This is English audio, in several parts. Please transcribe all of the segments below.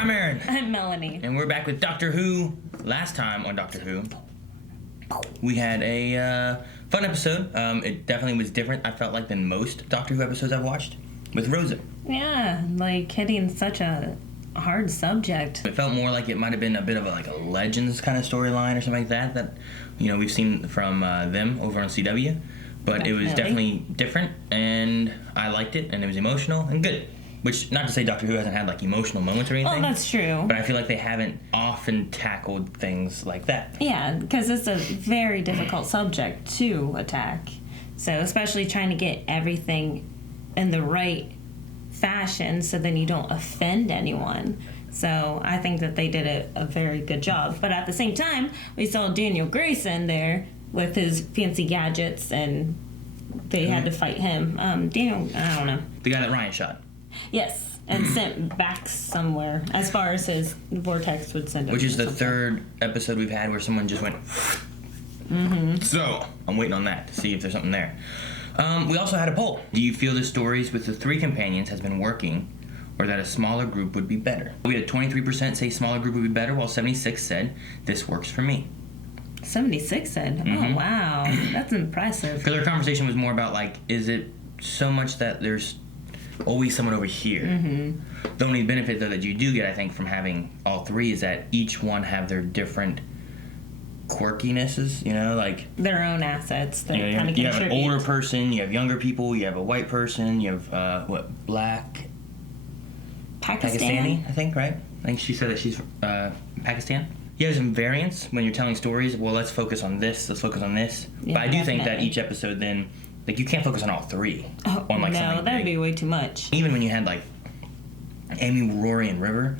I'm Aaron. I'm Melanie. And we're back with Doctor Who. Last time on Doctor Who, we had a fun episode. It definitely was different, I felt like, than most Doctor Who episodes I've watched, with Rosa. Yeah, like hitting such a hard subject. It felt more like it might have been a bit of a Legends kind of storyline or something like that we've seen from them over on CW. But It was definitely different, and I liked it, and it was emotional and good. Which, not to say Doctor Who hasn't had, emotional moments or anything. Oh, that's true. But I feel like they haven't often tackled things like that. Yeah, because it's a very difficult subject to attack. So, especially trying to get everything in the right fashion so then you don't offend anyone. So, I think that they did a very good job. But at the same time, we saw Daniel Grayson there with his fancy gadgets, and they had to fight him. Daniel, I don't know. The guy that Ryan shot. Yes, and sent back somewhere, as far as his vortex would send him. Which is the third episode we've had where someone just went... Mm-hmm. So, I'm waiting on that to see if there's something there. We also had a poll. Do you feel the stories with the 3 companions has been working, or that a smaller group would be better? We had 23% say smaller group would be better, while 76 said, this works for me. 76 said, oh, wow, that's impressive. Because our conversation was more about, is it so much that there's always someone over here? Mm-hmm. The only benefit, though, that you do get, I think, from having all 3 is that each one have their different quirkinesses, their own assets that kind of contribute. You have an older person, you have younger people, you have a white person, you have, black... Pakistani, I think, right? I think she said that she's Pakistan. You have some variance when you're telling stories. Well, let's focus on this, let's focus on this. Yeah, but I do think that each episode then... you can't focus on all 3. Oh, on, no, that'd be way too much. Even when you had, Amy, Rory, and River,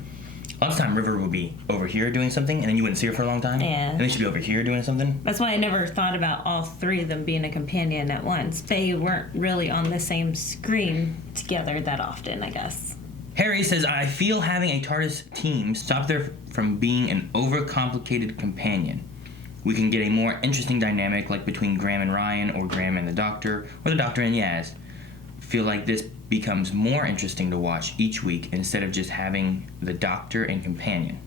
a lot of time River would be over here doing something, and then you wouldn't see her for a long time. Yeah. And then she'd be over here doing something. That's why I never thought about all 3 of them being a companion at once. They weren't really on the same screen together that often, I guess. Harry says, I feel having a TARDIS team stop there from being an overcomplicated companion. We can get a more interesting dynamic, between Graham and Ryan, or Graham and the Doctor, or the Doctor and Yaz. Feel like this becomes more interesting to watch each week instead of just having the Doctor and companion.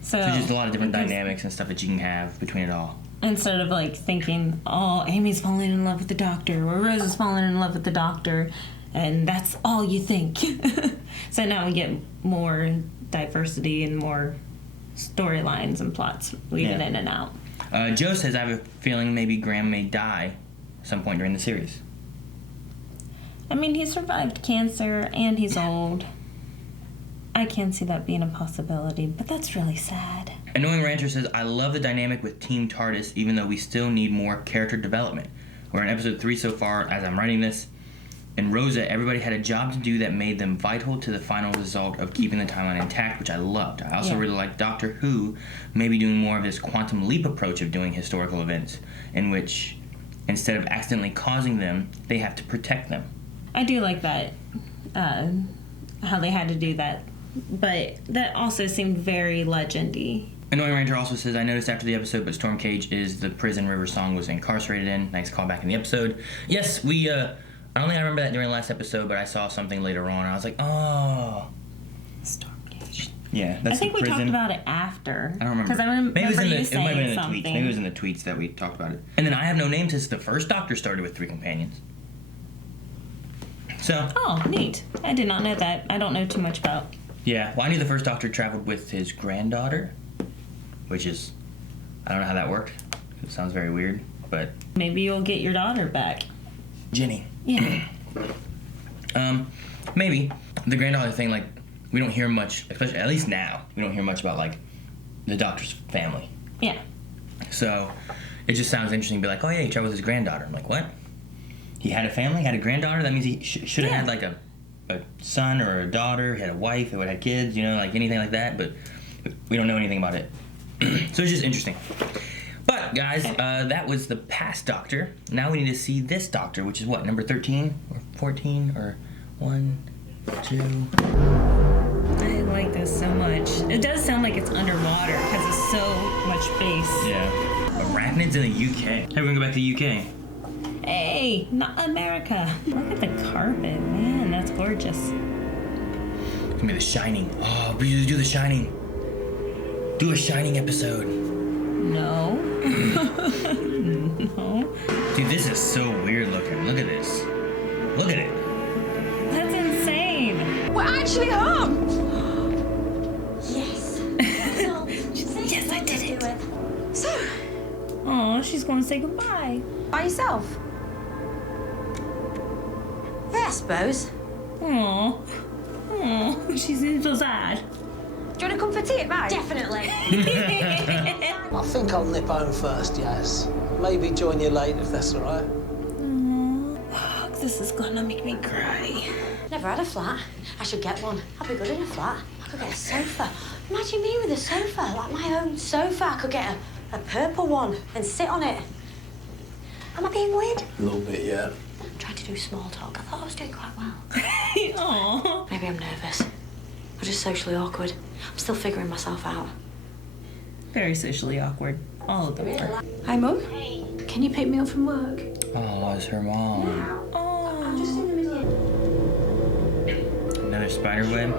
So just a lot of different dynamics and stuff that you can have between it all. Instead of thinking, oh, Amy's falling in love with the Doctor, or Rose is falling in love with the Doctor, and that's all you think. So now we get more diversity and more storylines and plots weaving in and out. Joe says, I have a feeling maybe Graham may die at some point during the series. I mean, he survived cancer, and he's old. I can see that being a possibility, but that's really sad. Annoying Rancher says, I love the dynamic with Team TARDIS, even though we still need more character development. We're in episode 3 so far, as I'm writing this. In Rosa, everybody had a job to do that made them vital to the final result of keeping the timeline intact, which I loved. I also really liked Doctor Who maybe doing more of this quantum leap approach of doing historical events, in which, instead of accidentally causing them, they have to protect them. I do like that, how they had to do that, but that also seemed very Legend-y. Annoying Ranger also says, I noticed after the episode, but Storm Cage is the prison River Song was incarcerated in. Nice callback in the episode. Yes, I don't think I remember that during the last episode, but I saw something later on, and I was like, oh. Storm Cage. Yeah, that's the prison. I think we talked about it after. I don't remember. Because I remember you saying it might have been in the something. tweets. Maybe it was in the tweets that we talked about it. And then I Have No Name says the first Doctor started with 3 companions. So. Oh, neat. I did not know that. I don't know too much about. Yeah, well, I knew the first Doctor traveled with his granddaughter, which is, I don't know how that worked. It sounds very weird, but. Maybe you'll get your daughter back. Jenny. Yeah. Maybe. The granddaughter thing, we don't hear much, especially, at least now, we don't hear much about, the Doctor's family. Yeah. So, it just sounds interesting to be like, oh, yeah, he traveled with his granddaughter. I'm like, what? He had a family, had a granddaughter? That means he should have had, a son or a daughter, he had a wife, he would have had kids, anything like that, but we don't know anything about it. So, it's just interesting. But, guys, that was the past Doctor. Now we need to see this Doctor, which is what, number 13 or 14 or 1, 2... I like this so much. It does sound like it's underwater because it's so much space. Yeah. Arachnids in the UK. Hey, we're gonna go back to the UK. Hey, not America. Look at the carpet, man. That's gorgeous. Give me The Shining. Oh, we should do The Shining. Do a Shining episode. No. No. Dude, this is so weird looking. Look at this. Look at it. That's insane. We're actually home! Yes. Yes, I did it. So, Oh, she's going to say goodbye. by yourself? Yeah, I suppose. Aw. Aw, she seems so sad. Do you want to come for tea at mine? Definitely. I think I'll nip home first, yes. Maybe join you later if that's all right. Aw, this is gonna make me cry. Never had a flat. I should get one. I'd be good in a flat. I could get a sofa. Imagine me with a sofa, like my own sofa. I could get a purple one and sit on it. Am I being weird? A little bit, yeah. I'm trying to do small talk. I thought I was doing quite well. Aw. Maybe I'm nervous. Or just socially awkward. I'm still figuring myself out. Very socially awkward. All of them are. Hi, Mum. Can you pick me up from work? Oh, it's her mom. Oh. Just in a minute. Another spider web?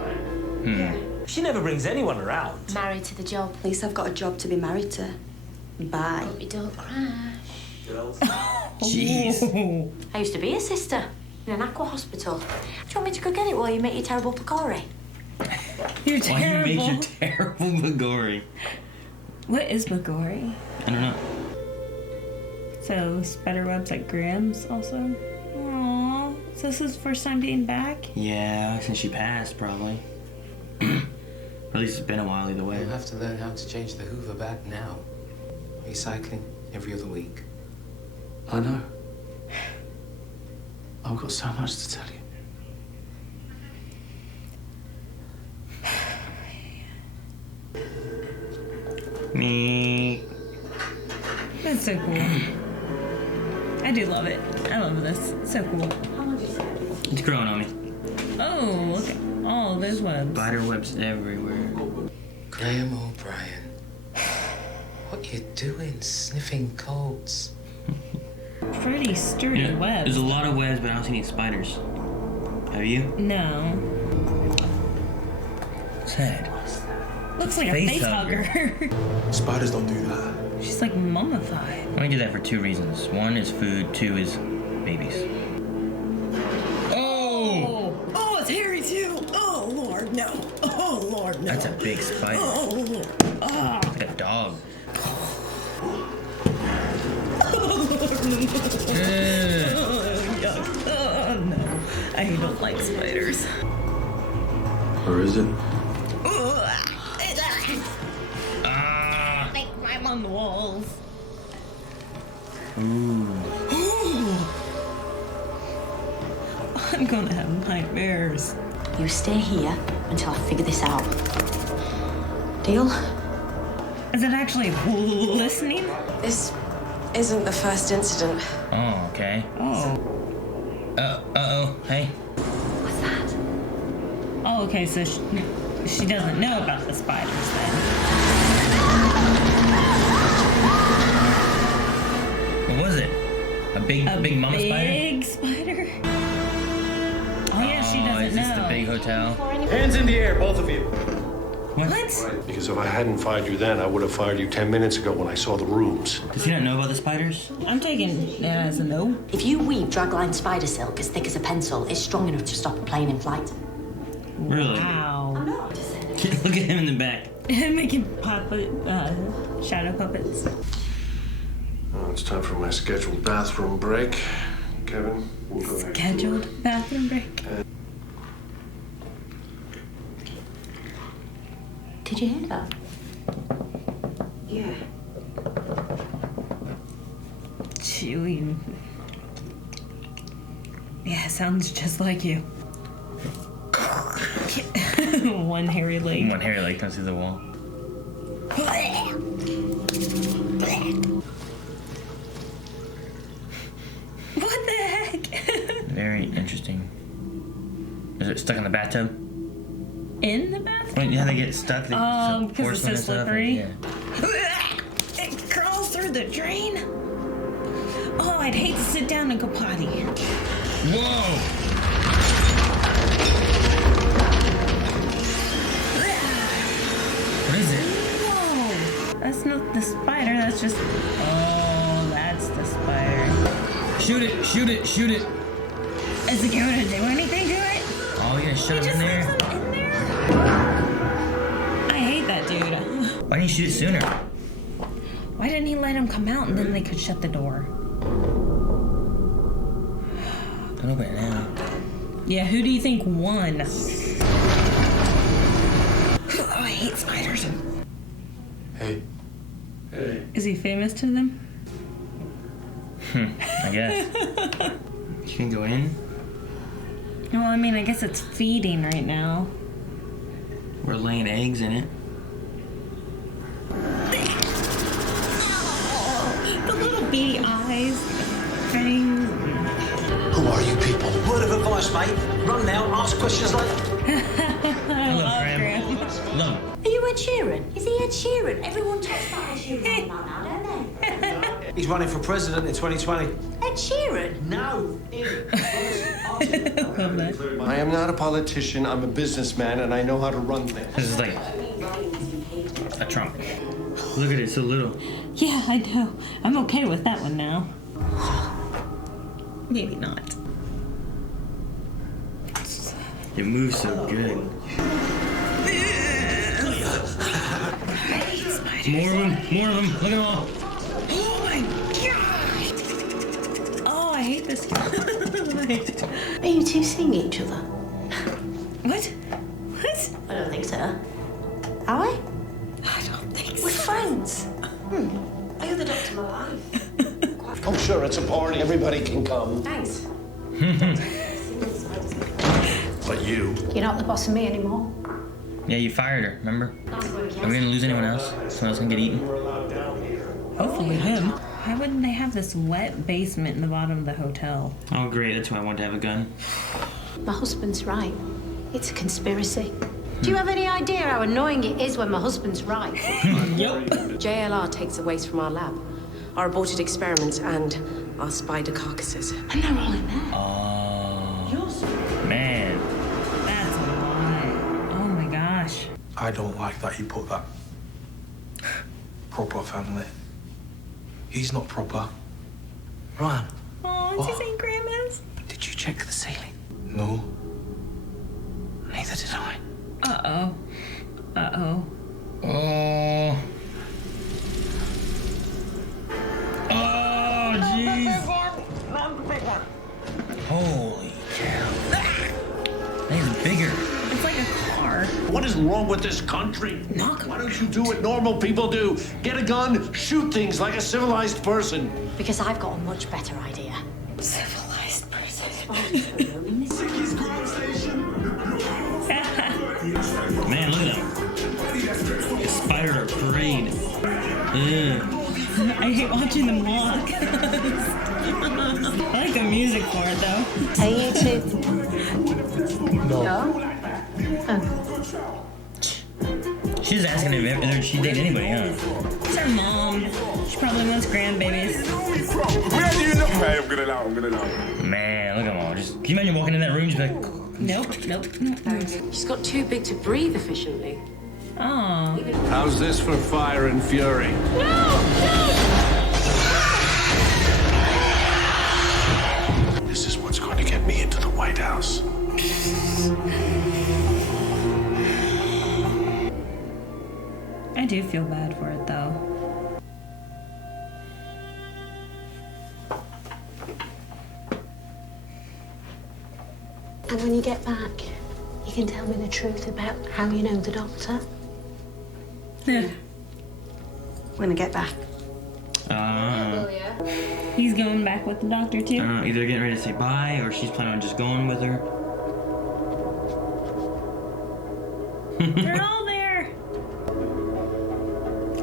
She never brings anyone around. Married to the job. At least I've got a job to be married to. Bye. Hope you don't crash. Jeez. I used to be a sister in an aqua hospital. Do you want me to go get it while you make your terrible pakori? You're Why terrible. you make your terrible Bagori? What is Bagori? I don't know. So, spiderwebs at Grimm's also? Aww. So this is his first time being back? Yeah, since she passed, probably. Or at least it's been a while either way. You'll have to learn how to change the Hoover back now. Recycling every other week. I know. I've got so much to tell you. Me. That's so cool. I do love it. I love this. It's so cool. It's growing on me. Oh, look at all those webs. Spider webs everywhere. Graham O'Brien. What you doing sniffing coats? Pretty sturdy Yeah, webs. there's a lot of webs, but I don't see any spiders. Have you? No. What's that? Looks like a Face face hugger. hugger. Spiders don't do that. She's like mummified. I only do that for two reasons. One is food, two is babies. Oh! Oh, it's hairy too. Oh, Lord, no. Oh, Lord, no. That's a big spider. Oh, Lord. Oh, It's like a dog. yuck. Oh, no. I don't like spiders. Or is it? Ah! They climb on the walls. I'm gonna have nightmares. You stay here until I figure this out. Deal? Is it actually listening? This isn't the first incident. Oh, okay. Oh. Uh-oh. Hey. What's that? Oh, okay, so she doesn't know about the spiders then. What was it? A big mama spider? Big spider? Oh, yeah, she Oh, doesn't is this know. the big hotel? Hands in the air, both of you. What? Because if I hadn't fired you then, I would have fired you 10 minutes ago when I saw the rooms. Does he not know about the spiders? I'm taking that as a no. If you weave dragline spider silk as thick as a pencil, it's strong enough to stop a plane in flight. Really? Wow. Look at him in the back. Making shadow puppets. Oh, it's time for my scheduled bathroom break. Kevin, we'll go next door. Scheduled bathroom break. Did you hear that? Yeah. Chewy. Yeah, sounds just like you. One hairy leg. One hairy leg comes through the wall. What the heck? Very interesting. Is it stuck in the bathtub? In the bathroom? Wait, yeah, they get stuck. They, some Because it's so porcelain and stuff, slippery. yeah. It crawls through the drain. Oh, I'd hate to sit down and go potty. Whoa! just... Oh, that's the spider. Shoot it, shoot it, shoot it. Is it going to do anything to it? Oh, yeah, shut him in there. In there? I hate that dude. Why didn't you shoot it sooner? Why didn't he let him come out and then they could shut the door? Don't open it now. Yeah, who do you think won? Oh, I hate spiders. Hey. Hey. Is he famous to them? I guess. You can go in. Well, I mean, I guess it's feeding right now. We're laying eggs in it. The little beady eyes. Fangs. Who are you people? Word of advice, mate. Run now, ask questions later. I love Graham. Look. Are you Ed Sheeran? Is he Ed Sheeran? Everyone talks about Ed Sheeran right now, don't they? He's running for president in 2020. Ed Sheeran? No. Love that. I am not a politician. I'm a businessman, and I know how to run things. This is like a Trump. Look at it, so little. Yeah, I know. I'm okay with that one now. Maybe not. It moves so good. More of them, more of them. Look at them all. Oh my god! Oh, I hate this. Are you two seeing each other? What? What? I don't think so. Are we? I don't think so. We're friends. Are you the doctor of my life? Oh, sure, it's a party. Everybody can come. Thanks. But you. You're not the boss of me anymore. Yeah, you fired her, remember? Are we gonna lose anyone else? Someone else gonna get eaten? Hopefully him. Why wouldn't they have this wet basement in the bottom of the hotel? Oh, great, that's why I want to have a gun. My husband's right. It's a conspiracy. Do you have any idea how annoying it is when my husband's right? Yep. JLR takes the waste from our lab, our aborted experiments, and our spider carcasses. And they're all in there. Oh. Yours. Man. That's a lie. Oh my gosh. I don't like that you put that. Proper family. He's not proper. Ryan. Oh, is he saying grandma's? Did you check the ceiling? No. Neither did I. Uh-oh. Uh-oh. Oh. Oh, jeez. Holy cow. That is bigger. It's like a car. What is wrong with this country? Why don't you do what normal people do? Get a gun, shoot things like a civilized person. Because I've got a much better idea. Civilized person. Man, look at them. Spider are afraid. Ugh. I hate watching them walk. I like the music for it, though. Hey, you two. No. She's asking if she'd date anybody, huh? It's her mom. She probably wants grandbabies. Man, look at them all. Just, can you imagine walking in that room just be like... Nope. She's got too big to breathe efficiently. Oh. How's this for fire and fury? This is what's going to get me into the White House. I do feel bad for it, though. And when you get back, you can tell me the truth about how you know the doctor. Yeah. When I get back. He's going back with the doctor, too? I don't know, either getting ready to say bye or she's planning on just going with her. They're all there.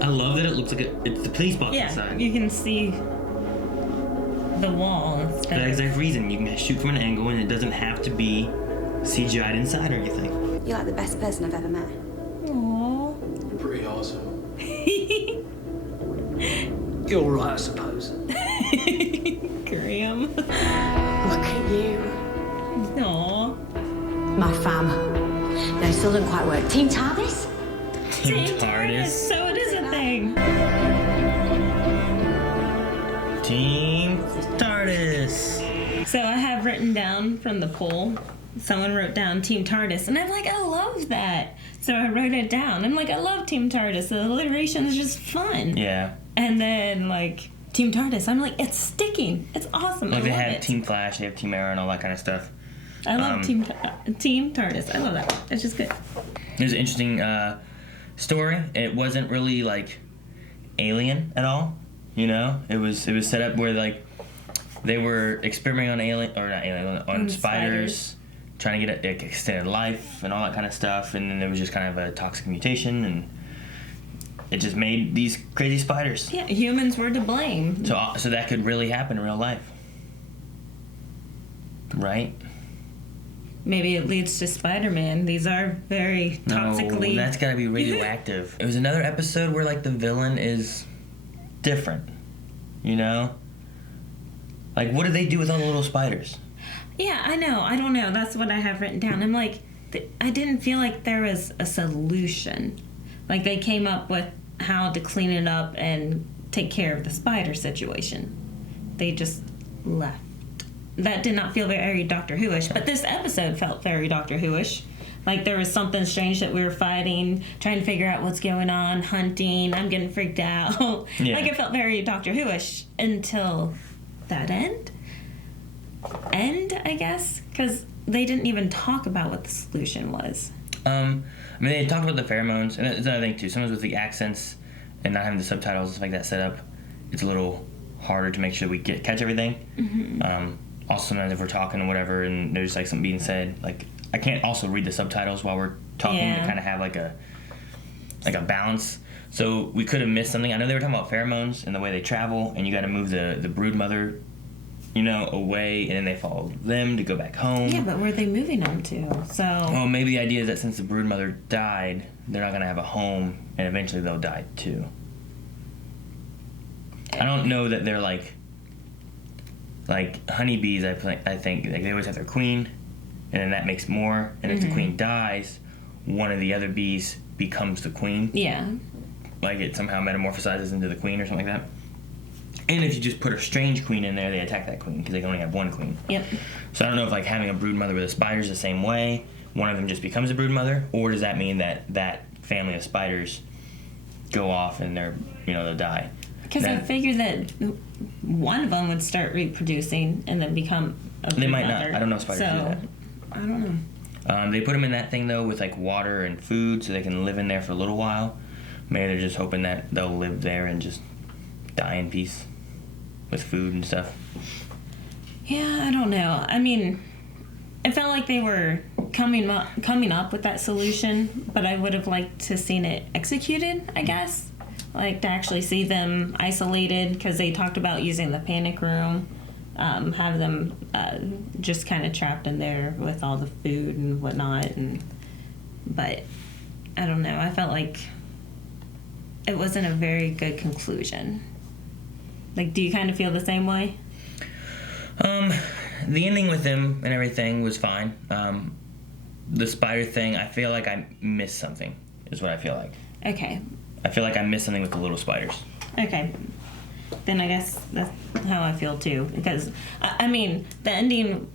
I love that it looks like it's the police box Yeah, inside. you can see the wall For instead that of... exact reason. You can shoot from an angle and it doesn't have to be CGI'd inside or anything. You're like the best person I've ever met. Aww. Pretty awesome. You're all right, I suppose. Graham. Look at you. Aww. My fam. No, it still doesn't quite work. Team TARDIS? Team TARDIS. So it is a thing. Team TARDIS. So I have written down from the poll, someone wrote down Team TARDIS, and I'm like, I love that. So I wrote it down. I'm like, I love Team TARDIS. The alliteration is just fun. Yeah. And then, like, Team TARDIS, I'm like, it's sticking. It's awesome. Like I they love have it. Team Flash, they have Team Arrow, and all that kind of stuff. I love Team TARDIS. I love that. It's just good. It was an interesting story. It wasn't really like alien at all. You know, it was set up where like they were experimenting on spiders, trying to get like, extended life and all that kind of stuff. And then there was just kind of a toxic mutation, and it just made these crazy spiders. Yeah, humans were to blame. So that could really happen in real life, right? Maybe it leads to Spider-Man. These are very toxically... No, that's gotta be radioactive. It was another episode where, like, the villain is different, you know? Like, what did they do with all the little spiders? Yeah, I know. I don't know. That's what I have written down. I'm like, I didn't feel like there was a solution. Like, they came up with how to clean it up and take care of the spider situation. They just left. That did not feel very Doctor Who-ish, but this episode felt very Doctor Who-ish. Like there was something strange that we were fighting, trying to figure out what's going on, hunting, I'm getting freaked out. Yeah. Like it felt very Doctor Who-ish until that end, I guess, because they didn't even talk about what the solution was. I mean, they talked about the pheromones, and that's another thing too. Sometimes with the accents and not having the subtitles and stuff like that set up, it's a little harder to make sure we catch everything. Mm-hmm. Also, sometimes if we're talking or whatever, and there's like something being said, like I can't also read the subtitles while we're talking to kind of have like a balance. So we could have missed something. I know they were talking about pheromones and the way they travel, and you got to move the brood mother, you know, away, and then they follow them to go back home. Yeah, but where are they moving them to? So. Well, maybe the idea is that since the brood mother died, they're not gonna have a home, and eventually they'll die too. I don't know that they're like honeybees. I think like they always have their queen, and then that makes more. And if the queen dies, one of the other bees becomes the queen. Yeah. Like it somehow metamorphosizes into the queen or something like that. And if you just put a strange queen in there, they attack that queen because they can only have one queen. Yep. So I don't know if like having a brood mother with the spiders the same way, one of them just becomes a brood mother, or does that mean that family of spiders go off and they'll die? Because I figured that one of them would start reproducing and then become a brood They might mother. not. I don't know if spiders do that. I don't know. They put them in that thing though with like water and food so they can live in there for a little while. Maybe they're just hoping that they'll live there and just die in peace with food and stuff. Yeah, I don't know. I mean, it felt like they were coming up with that solution, but I would have liked to seen it executed, I guess. Like to actually see them isolated, because they talked about using the panic room, have them just kind of trapped in there with all the food and whatnot. But I don't know. I felt like it wasn't a very good conclusion. Like, do you kind of feel the same way? The ending with them and everything was fine. The spider thing, I feel like I missed something, is what I feel like. Okay. I feel like I missed something with the little spiders. Okay. Then I guess that's how I feel too. Because, I mean, the ending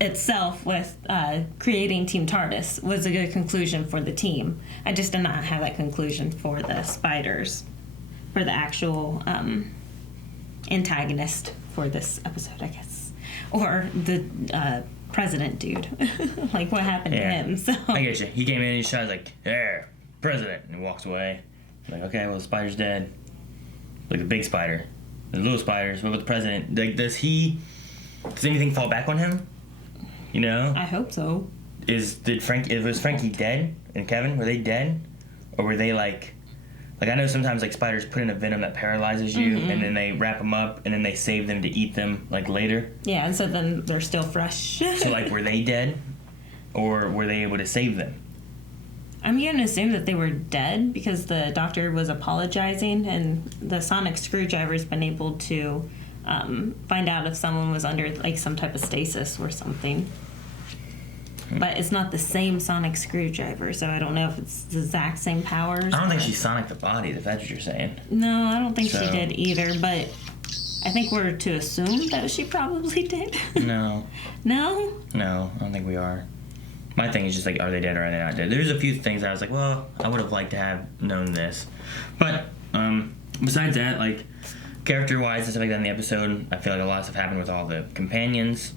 itself with creating Team TARDIS was a good conclusion for the team. I just did not have that conclusion for the spiders, for the actual antagonist for this episode, I guess. Or the president dude. Like, what happened to him? So I get you. He came in and he shot like, there, president, and he walks away. Like, okay, well, the spider's dead. Like the big spider. The little spiders, what about the president? Like, does anything fall back on him? You know? I hope so. Was Frankie dead? And Kevin, were they dead? Or were they like I know sometimes like spiders put in a venom that paralyzes you, and then they wrap them up, and then they save them to eat them like later. Yeah, and so then they're still fresh. So like, were they dead? Or were they able to save them? I'm going to assume that they were dead because the doctor was apologizing, and the sonic screwdriver's been able to find out if someone was under like some type of stasis or something. But it's not the same sonic screwdriver, so I don't know if it's the exact same powers. I don't think she sonicked the body, if that's what you're saying. No, I don't think she did either, but I think we're to assume that she probably did. No. No? No, I don't think we are. My thing is just like, are they dead or are they not dead? There's a few things I was like, well, I would have liked to have known this. But besides that, like, character-wise and stuff like that in the episode, I feel like a lot of stuff happened with all the companions.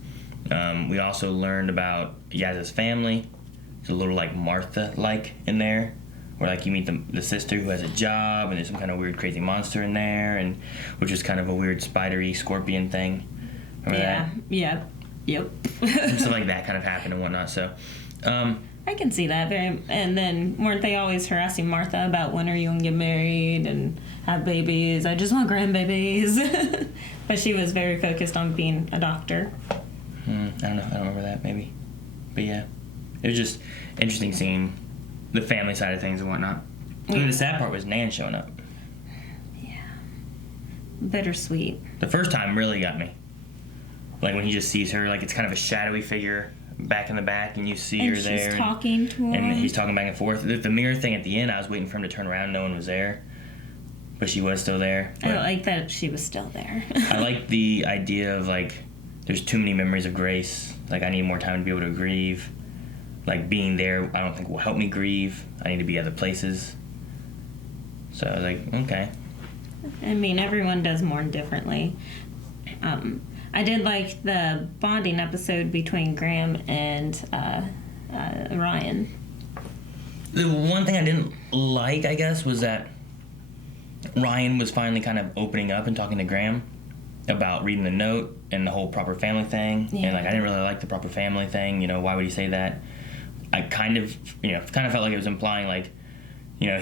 We also learned about Yaz's family. It's a little like Martha-like in there, where like you meet the sister who has a job, and there's some kind of weird crazy monster in there, and which is kind of a weird spidery scorpion thing. Remember that? Yeah. Yep. And stuff like that kind of happened and whatnot. So, I can see that. And then weren't they always harassing Martha about when are you gonna get married and have babies? I just want grandbabies. But she was very focused on being a doctor. I don't know. I don't remember that, maybe. But yeah, it was just interesting seeing the family side of things and whatnot. And then the sad part was Nan showing up. Yeah. Bittersweet. The first time really got me. Like when he just sees her, like it's kind of a shadowy figure back in the back, and you see her there. And she's talking to him. And he's talking back and forth. The mirror thing at the end, I was waiting for him to turn around. No one was there. But she was still there. I like that she was still there. I like the idea of like, there's too many memories of Grace. Like, I need more time to be able to grieve. Like, being there, I don't think will help me grieve. I need to be other places. So I was like, okay. I mean, everyone does mourn differently. I did like the bonding episode between Graham and Ryan. The one thing I didn't like, I guess, was that Ryan was finally kind of opening up and talking to Graham about reading the note and the whole proper family thing. Yeah. And like, I didn't really like the proper family thing. You know, why would he say that? I kind of felt like it was implying like, you know,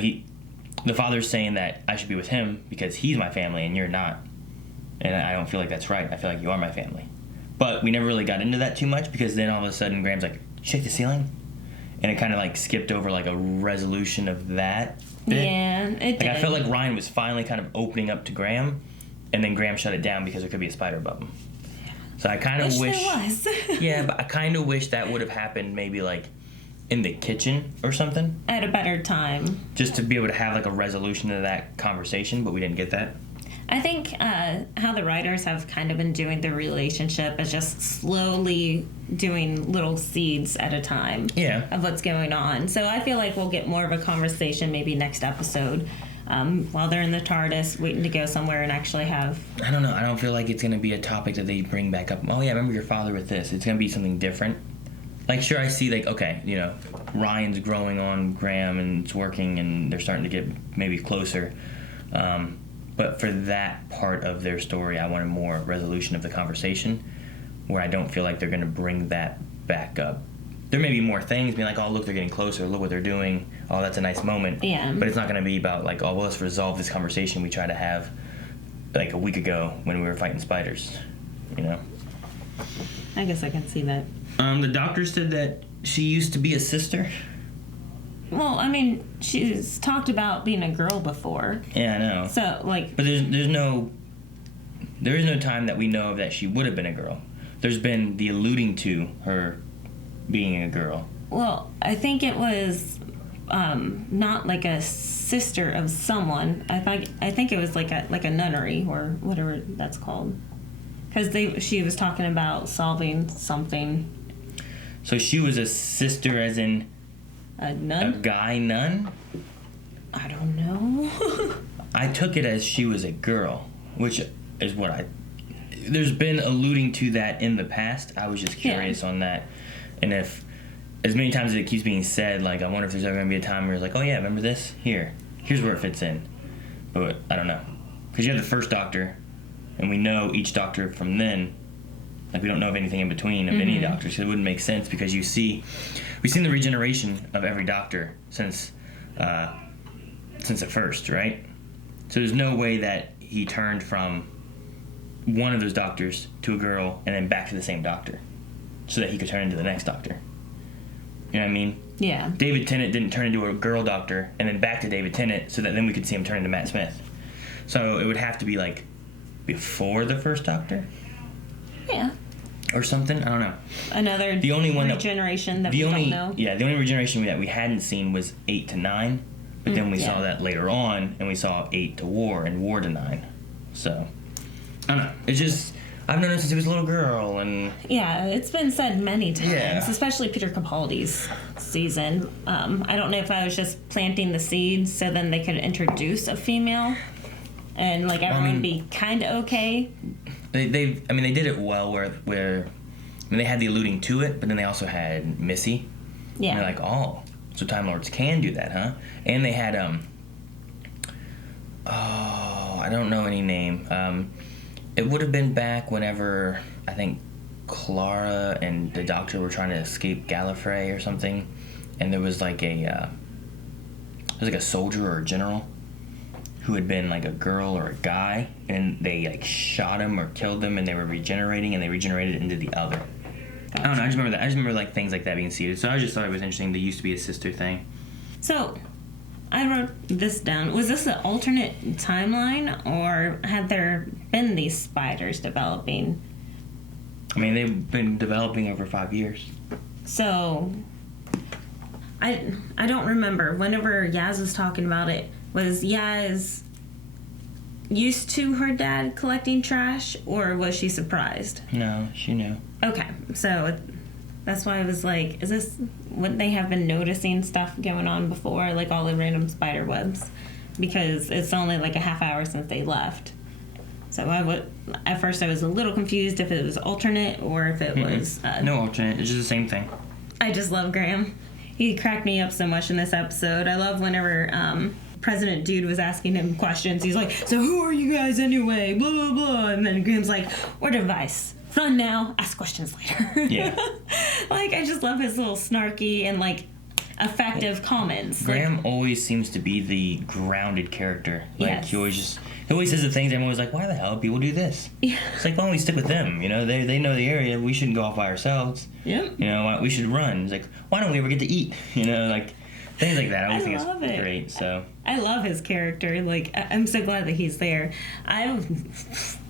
the father's saying that I should be with him because he's my family and you're not. And I don't feel like that's right. I feel like you are my family. But we never really got into that too much, because then all of a sudden Graham's like, shake the ceiling? And it kind of like skipped over like a resolution of that bit. Yeah, it did. Like, I felt like Ryan was finally kind of opening up to Graham, and then Graham shut it down because there could be a spider above him. So I kind of wish there was. yeah, but I kind of wish that would have happened maybe like in the kitchen or something. At a better time. Just to be able to have like a resolution to that conversation, but we didn't get that. I think how the writers have kind of been doing the relationship is just slowly doing little seeds at a time of what's going on. So I feel like we'll get more of a conversation maybe next episode while they're in the TARDIS waiting to go somewhere and actually have... I don't know. I don't feel like it's going to be a topic that they bring back up. Oh, yeah, remember your father with this. It's going to be something different. Like, sure, I see, like, okay, you know, Ryan's growing on Graham and it's working and they're starting to get maybe closer. But for that part of their story, I wanted more resolution of the conversation, where I don't feel like they're going to bring that back up. There may be more things, being like, oh, look, they're getting closer, look what they're doing, oh, that's a nice moment. Yeah. But it's not going to be about, like, oh, well, let's resolve this conversation we tried to have, like, a week ago when we were fighting spiders, you know? I guess I can see that. The doctor said that she used to be a sister. Well, I mean, she's talked about being a girl before. Yeah, I know. So, like... But there is no time that we know of that she would have been a girl. There's been the alluding to her being a girl. Well, I think it was not like a sister of someone. I think it was like a nunnery or whatever that's called. Because she was talking about solving something. So she was a sister as in... A nun? A guy nun? I don't know. I took it as she was a girl, which is what there's been alluding to that in the past. I was just curious on that. And if, as many times as it keeps being said, like, I wonder if there's ever going to be a time where it's like, oh yeah, remember this? Here's where it fits in. But I don't know. Because you have the first Doctor, and we know each Doctor from then. Like, we don't know of anything in between of any Doctor, so it wouldn't make sense, because we've seen the regeneration of every Doctor since the first, right? So there's no way that he turned from one of those Doctors to a girl and then back to the same Doctor so that he could turn into the next Doctor. You know what I mean? Yeah. David Tennant didn't turn into a girl Doctor and then back to David Tennant so that then we could see him turn into Matt Smith. So it would have to be, like, before the first Doctor? Yeah. Or something? I don't know. Another regeneration that we don't know. Yeah, the only regeneration that we hadn't seen was 8 to 9. But then we saw that later on, and we saw 8 to War and War to 9. So, I don't know. It's just, I've known him since he was a little girl, and... Yeah, it's been said many times, Yeah. especially Peter Capaldi's season. I don't know if I was just planting the seeds so then they could introduce a female and, like, everyone would be kind of okay. They did it well where they had the alluding to it, but then they also had Missy. Yeah. And they're like, oh, so Time Lords can do that, huh? And they had, I don't know any name. It would have been back whenever, I think, Clara and the Doctor were trying to escape Gallifrey or something, and there was like a soldier or a general who had been like a girl or a guy, and they like shot him or killed him, and they were regenerating, and they regenerated into the other. I don't know. I just remember that. I just remember like things like that being seeded. So I just thought it was interesting. They used to be a sister thing. So, I wrote this down. Was this an alternate timeline, or had there been these spiders developing? I mean, they've been developing over 5 years. So, I don't remember. Whenever Yaz was talking about it, was Yaz used to her dad collecting trash, or was she surprised? No, she knew. Okay, so that's why I was like, is this what they have been noticing stuff going on before, like all the random spider webs? Because it's only like a half hour since they left. So at first I was a little confused if it was alternate or if it was... no alternate, it's just the same thing. I just love Graham. He cracked me up so much in this episode. I love whenever President Dude was asking him questions. He's like, so who are you guys anyway? Blah, blah, blah. And then Graham's like, we're device. Run now, ask questions later. Yeah. Like, I just love his little snarky and, like, effective comments. Graham always seems to be the grounded character. Like, yes. he always says the things everyone's like, why the hell do people do this? Yeah. It's like, why don't we stick with them? You know, they know the area. We shouldn't go off by ourselves. Yep. You know, we should run. It's like, why don't we ever get to eat? You know, like, things like that. I always think it's great, so... I love his character. Like, I'm so glad that he's there. I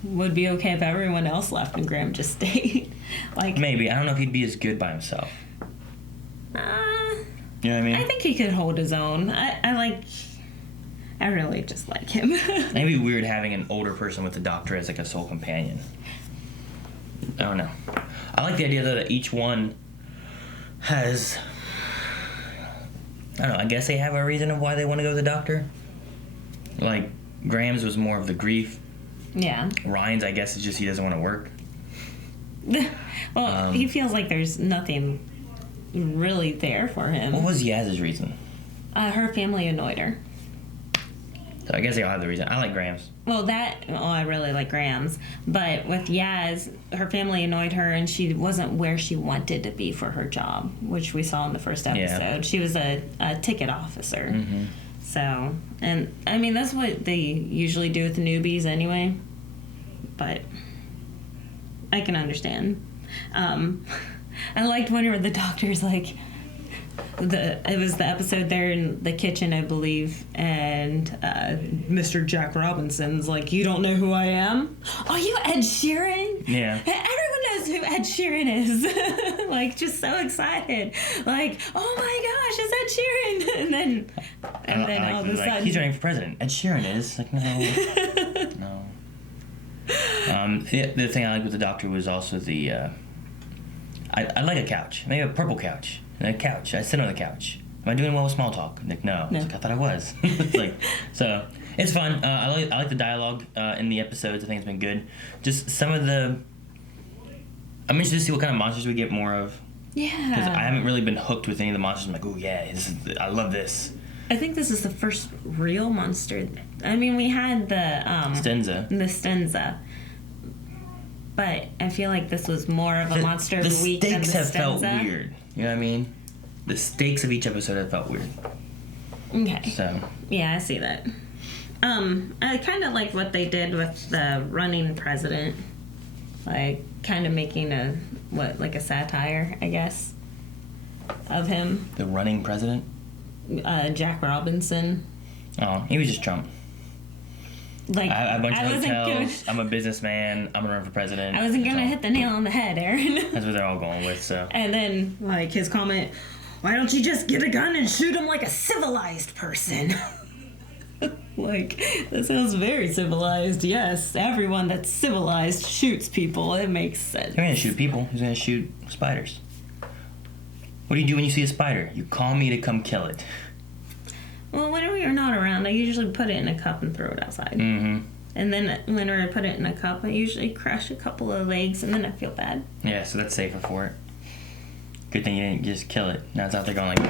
would be okay if everyone else left and Graham just stayed. Like, maybe. I don't know if he'd be as good by himself. You know what I mean? I think he could hold his own. I really just like him. It'd be weird having an older person with the Doctor as like a sole companion. I don't know. I like the idea though that each one has... I don't know, I guess they have a reason of why they want to go to the Doctor. Like, Graham's was more of the grief. Yeah. Ryan's, I guess, is just he doesn't want to work. Well, he feels like there's nothing really there for him. What was Yaz's reason? Her family annoyed her. So I guess they all have the reason. I like Graham's. Well, I really like Graham's. But with Yaz, her family annoyed her, and she wasn't where she wanted to be for her job, which we saw in the first episode. Yeah. She was a ticket officer. Mm-hmm. So, and, I mean, that's what they usually do with the newbies anyway. But I can understand. I liked whenever the Doctor's like... It was the episode there in the kitchen, I believe, and Mr. Jack Robinson's like, you don't know who I am? Are you Ed Sheeran? Yeah. Everyone knows who Ed Sheeran is. Like, just so excited. Like, oh my gosh, it's Ed Sheeran. And then all of a sudden... he's running for president. Ed Sheeran is. Like, no. No. The thing I like with the Doctor was also the... I like a couch. Maybe a purple couch. A couch. I sit on the couch. Am I doing well with small talk? Like, no. I thought I was. It's like, so it's fun. I like the dialogue in the episodes. I think it's been good. Just some of the... I'm interested to see what kind of monsters we get more of. Yeah. Because I haven't really been hooked with any of the monsters. I'm like, oh yeah, I love this. I think this is the first real monster. I mean, we had the... Stenza. The Stenza. But I feel like this was more of a monster of the week than the Stenza. The stakes have felt weird. You know what I mean? The stakes of each episode have felt weird. Okay. So. Yeah, I see that. I kind of like what they did with the running president. Like, kind of making a satire, I guess, of him. The running president? Jack Robinson. Oh, he was just Trump. Like, I have a bunch of hotels. I'm a businessman. I'm gonna run for president. I wasn't gonna hit the nail on the head, Aaron. That's what they're all going with. So. And then, like, his comment, "Why don't you just get a gun and shoot him like a civilized person?" Like, that sounds very civilized. Yes, everyone that's civilized shoots people. It makes sense. He's gonna shoot people. He's gonna shoot spiders. What do you do when you see a spider? You call me to come kill it. Well, whenever you're not around, I usually put it in a cup and throw it outside. Mm-hmm. And then whenever I put it in a cup, I usually crush a couple of legs, and then I feel bad. Yeah, so that's safer for it. Good thing you didn't just kill it. Now it's out there going like...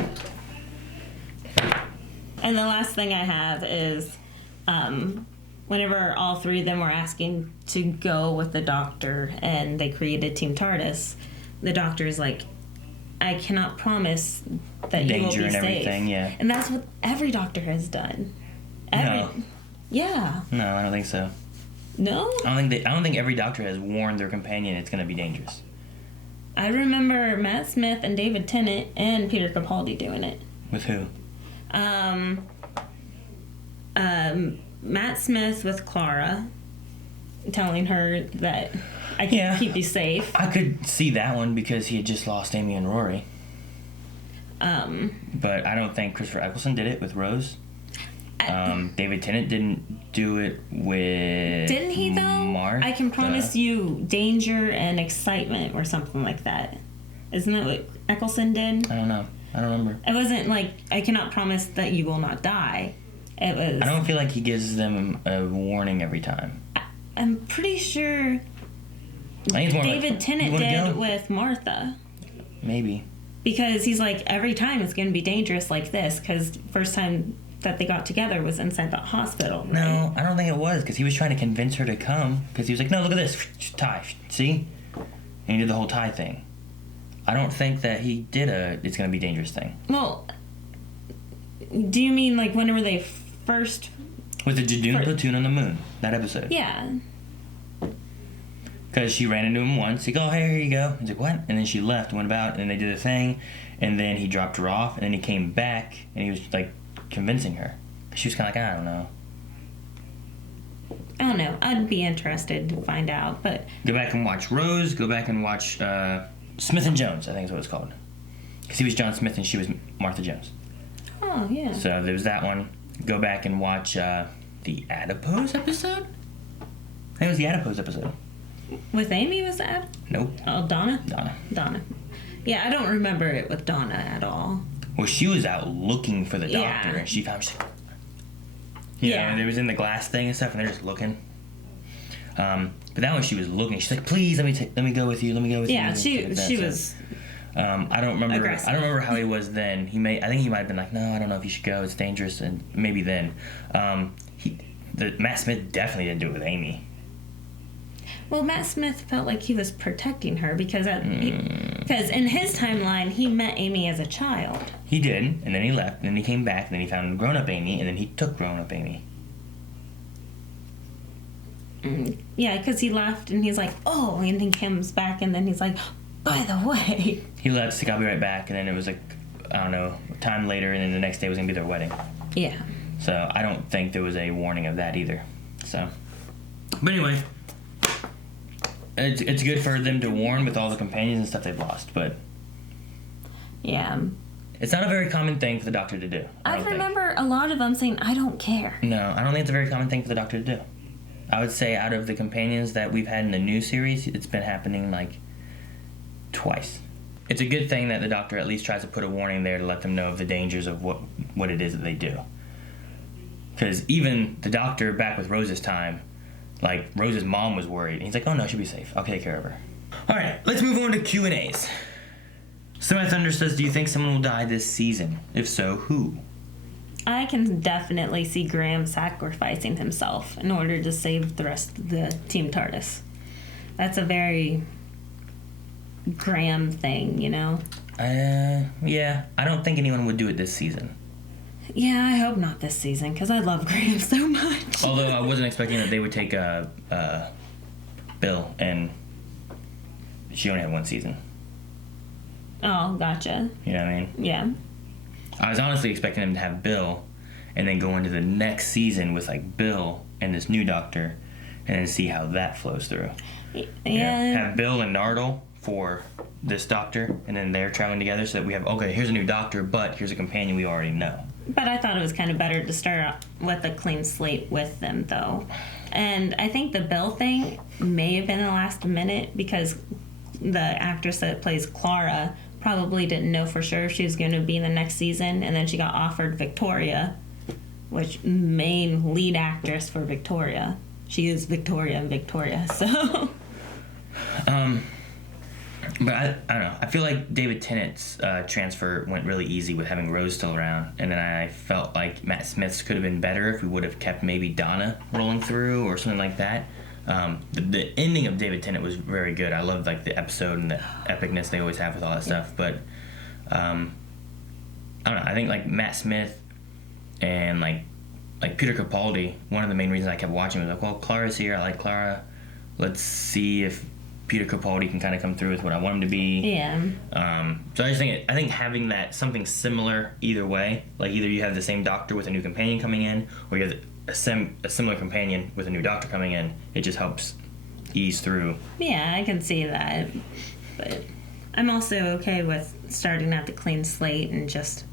And the last thing I have is, whenever all three of them were asking to go with the Doctor and they created Team TARDIS, the Doctor is like, I cannot promise that you will be Danger and safe. everything, yeah. And that's what every Doctor has done. No. Yeah. No, I don't think so. No? I don't think every Doctor has warned their companion it's going to be dangerous. I remember Matt Smith and David Tennant and Peter Capaldi doing it. With who? Matt Smith with Clara, telling her that I can keep you safe. I could see that one because he had just lost Amy and Rory. But I don't think Christopher Eccleston did it with Rose. David Tennant didn't do it with... Didn't he, though? Martha. I can promise you danger and excitement or something like that. Isn't that what Eccleston did? I don't know. I don't remember. It wasn't like, I cannot promise that you will not die. It was... I don't feel like he gives them a warning every time. I'm pretty sure I think it's more David like, Tennant "You wanna did go?" with Martha. Maybe. Because he's like, every time it's going to be dangerous like this, because first time that they got together was inside the hospital, right? No, I don't think it was, because he was trying to convince her to come, because he was like, no, look at this, tie, see? And he did the whole tie thing. I don't think that he did it's going to be dangerous thing. Well, do you mean like whenever they first... With the Jadoon platoon on the moon, that episode. Yeah. Because she ran into him once, like, oh, hey, here you go. He's like, what? And then she left and went about, and they did a thing, and then he dropped her off, and then he came back, and he was, like, convincing her. She was kind of like, I don't know. I don't know. I'd be interested to find out, but... Go back and watch Rose. Go back and watch Smith and Jones, I think is what it's called. Because he was John Smith and she was Martha Jones. Oh, yeah. So there was that one. Go back and watch the Adipose episode? I think it was the Adipose episode. With Amy, was that? Nope. Oh, Donna? Donna. Yeah, I don't remember it with Donna at all. Well, she was out looking for the doctor, Yeah. and she found... Yeah, it was in the glass thing and stuff, and they're just looking. But that one, she was looking. She's like, "Please, let me go with you. Let me go with you." Yeah, she So, was. I don't remember. Aggressive. I don't remember how he was then. I think he might have been like, "No, I don't know if you should go. It's dangerous." And maybe then, Matt Smith definitely didn't do it with Amy. Well, Matt Smith felt like he was protecting her because in his timeline he met Amy as a child. He did, and then he left, and then he came back, and then he found grown-up Amy, and then he took grown-up Amy. Yeah, because he left, and he's like, oh, and he comes back, and then he's like, by the way. He left, he's like, I'll be right back, and then it was like, I don't know, time later, and then the next day was going to be their wedding. Yeah. So I don't think there was a warning of that either. So, but anyway, it's good for them to warn with all the companions and stuff they've lost, but yeah, it's not a very common thing for the Doctor to do. I remember a lot of them saying, I don't care. No, I don't think it's a very common thing for the Doctor to do. I would say out of the companions that we've had in the new series, it's been happening like twice. It's a good thing that the Doctor at least tries to put a warning there to let them know of the dangers of what it is that they do. Because even the Doctor back with Rose's time, like Rose's mom was worried. And he's like, oh no, she'll be safe. I'll take care of her. All right, let's move on to Q&As. Semi Thunder says, do you think someone will die this season? If so, who? I can definitely see Graham sacrificing himself in order to save the rest of the Team TARDIS. That's a very Graham thing, you know? Yeah. I don't think anyone would do it this season. Yeah, I hope not this season, because I love Graham so much. Although I wasn't expecting that they would take Bill, and she only had one season. Oh, gotcha. You know what I mean? Yeah. I was honestly expecting them to have Bill, and then go into the next season with, like, Bill and this new Doctor, and then see how that flows through. Yeah. You know, have Bill and Nardole for this Doctor, and then they're traveling together so that we have, okay, here's a new Doctor, but here's a companion we already know. But I thought it was kind of better to start out with a clean slate with them, though. And I think the Bill thing may have been the last minute because the actress that plays Clara probably didn't know for sure if she was going to be in the next season, and then she got offered Victoria, which main lead actress for Victoria. She is Victoria in Victoria, so... But I don't know. I feel like David Tennant's transfer went really easy with having Rose still around, and then I felt like Matt Smith's could have been better if we would have kept maybe Donna rolling through or something like that. The ending of David Tennant was very good. I loved like the episode and the epicness they always have with all that stuff. But I don't know. I think like Matt Smith and like Peter Capaldi. One of the main reasons I kept watching was like, well, Clara's here. I like Clara. Let's see if Peter Capaldi can kind of come through with what I want him to be. Yeah. So I think having that something similar either way, like either you have the same doctor with a new companion coming in, or you have a similar companion with a new doctor coming in, it just helps ease through. Yeah, I can see that. But I'm also okay with starting at the clean slate and just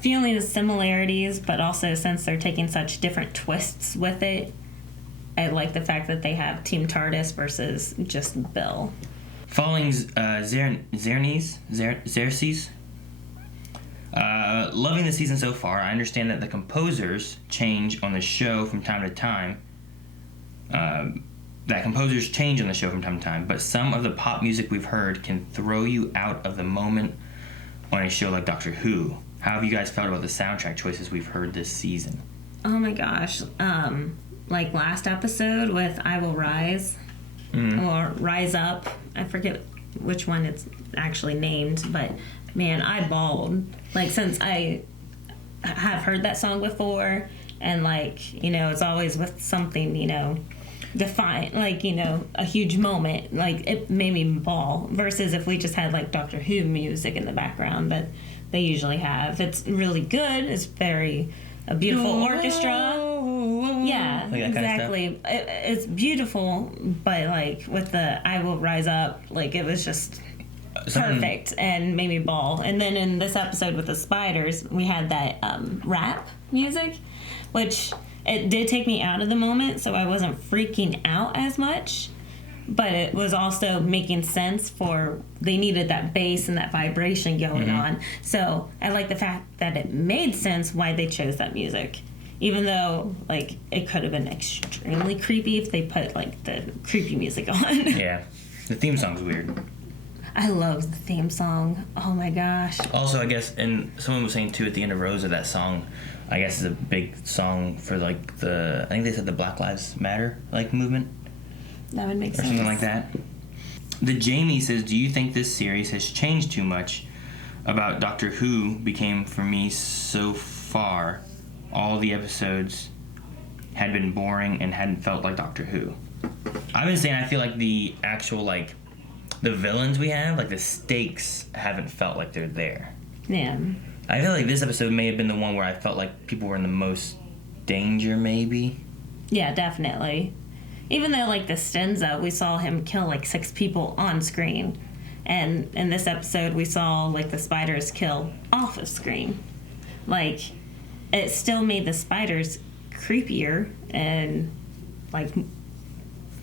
feeling the similarities, but also since they're taking such different twists with it, I like the fact that they have Team TARDIS versus just Bill. Following Xerxes. Loving the season so far. I understand that the composers change on the show from time to time. But some of the pop music we've heard can throw you out of the moment on a show like Doctor Who. How have you guys felt about the soundtrack choices we've heard this season? Oh my gosh. Like last episode with I Will Rise or Rise Up. I forget which one it's actually named, but man, I bawled. Like, since I have heard that song before, and like, you know, it's always with something, you know, defined, like, you know, a huge moment. Like, it made me bawl versus if we just had like Doctor Who music in the background that they usually have. It's really good. It's a beautiful orchestra. Yeah, like exactly. It's beautiful, but like with the I Will Rise Up, like it was just perfect and made me bawl. And then in this episode with the spiders, we had that rap music, which it did take me out of the moment, so I wasn't freaking out as much. But it was also making sense for they needed that bass and that vibration going on. So I like the fact that it made sense why they chose that music. Even though, like, it could have been extremely creepy if they put, like, the creepy music on. Yeah. The theme song's weird. I love the theme song. Oh, my gosh. Also, I guess, and someone was saying, too, at the end of Rosa, that song, I guess, is a big song for, like, I think they said the Black Lives Matter, like, movement. That would make sense. Or something like that. The Jamie says, do you think this series has changed too much about Doctor Who became, for me, so far? All the episodes had been boring and hadn't felt like Doctor Who. I've been saying I feel like the actual, like, the villains we have, like, the stakes haven't felt like they're there. Yeah. I feel like this episode may have been the one where I felt like people were in the most danger, maybe. Yeah, definitely. Even though, like, the Stenza, we saw him kill, like, 6 people on screen. And in this episode, we saw, like, the spiders kill off of screen. Like, it still made the spiders creepier and, like,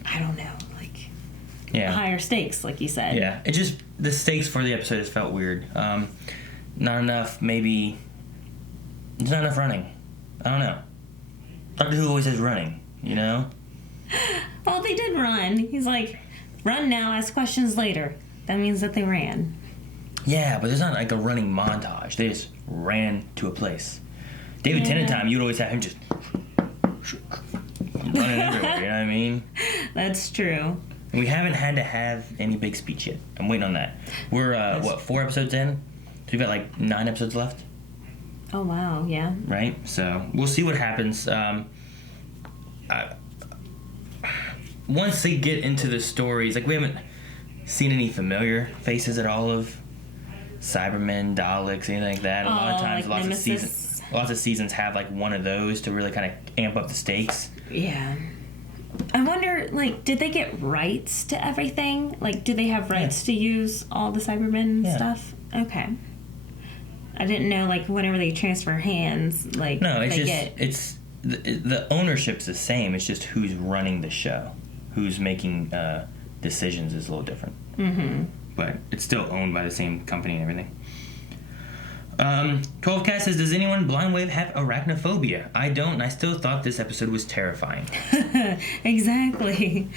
I don't know, like, higher stakes, like you said. Yeah, it just, the stakes for the episode just felt weird. Not enough, maybe, there's not enough running. I don't know. Doctor Who always says running, you know? Well, they did run. He's like, run now, ask questions later. That means that they ran. Yeah, but there's not like a running montage. They just ran to a place. David Tennant time, you'd always have him just running everywhere, you know what I mean? That's true. And we haven't had to have any big speech yet. I'm waiting on that. We're, 4 episodes in? So we've got like 9 episodes left. Oh, wow, yeah. Right? So we'll see what happens. Once they get into the stories, like we haven't seen any familiar faces at all of Cybermen, Daleks, anything like that. A lot of times, like lots of seasons have like one of those to really kind of amp up the stakes. Yeah. I wonder, like, did they get rights to everything? Like, do they have rights to use all the Cybermen stuff? Okay. I didn't know, like, whenever they transfer hands, like, No, it's they just it's the ownership's the same. It's just who's running the show, who's making decisions is a little different. Mm-hmm. But it's still owned by the same company and everything. 12 Cat says, does anyone Blind Wave have arachnophobia? I don't, and I still thought this episode was terrifying. Exactly.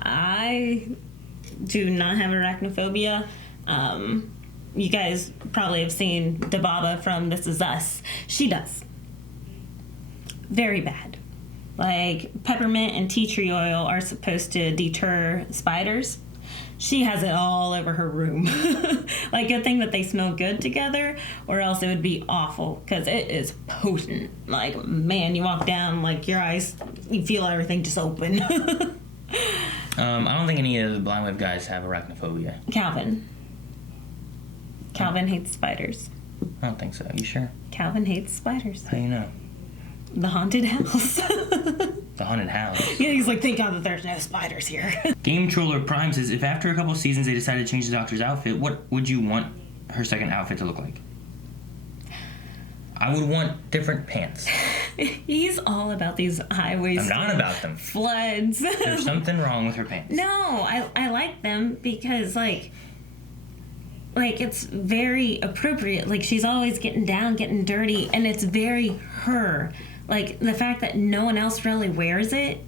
I do not have arachnophobia. You guys probably have seen Dababa from This Is Us. She does. Very bad. Like, peppermint and tea tree oil are supposed to deter spiders. She has it all over her room. Like, good thing that they smell good together, or else it would be awful, because it is potent. Like, man, you walk down, like, your eyes, you feel everything just open. I don't think any of the Blind Wave guys have arachnophobia. Calvin hates spiders. I don't think so. You sure? Calvin hates spiders. How do you know? The haunted house. The haunted house. Yeah, he's like, thank God that there's no spiders here. Game Troller Prime says, if after a couple seasons they decided to change the Doctor's outfit, what would you want her second outfit to look like? I would want different pants. He's all about these high-waisted... I'm not about them. Floods. There's something wrong with her pants. No, I like them because, like, it's very appropriate. Like, she's always getting down, getting dirty, and it's very her. Like, the fact that no one else really wears it,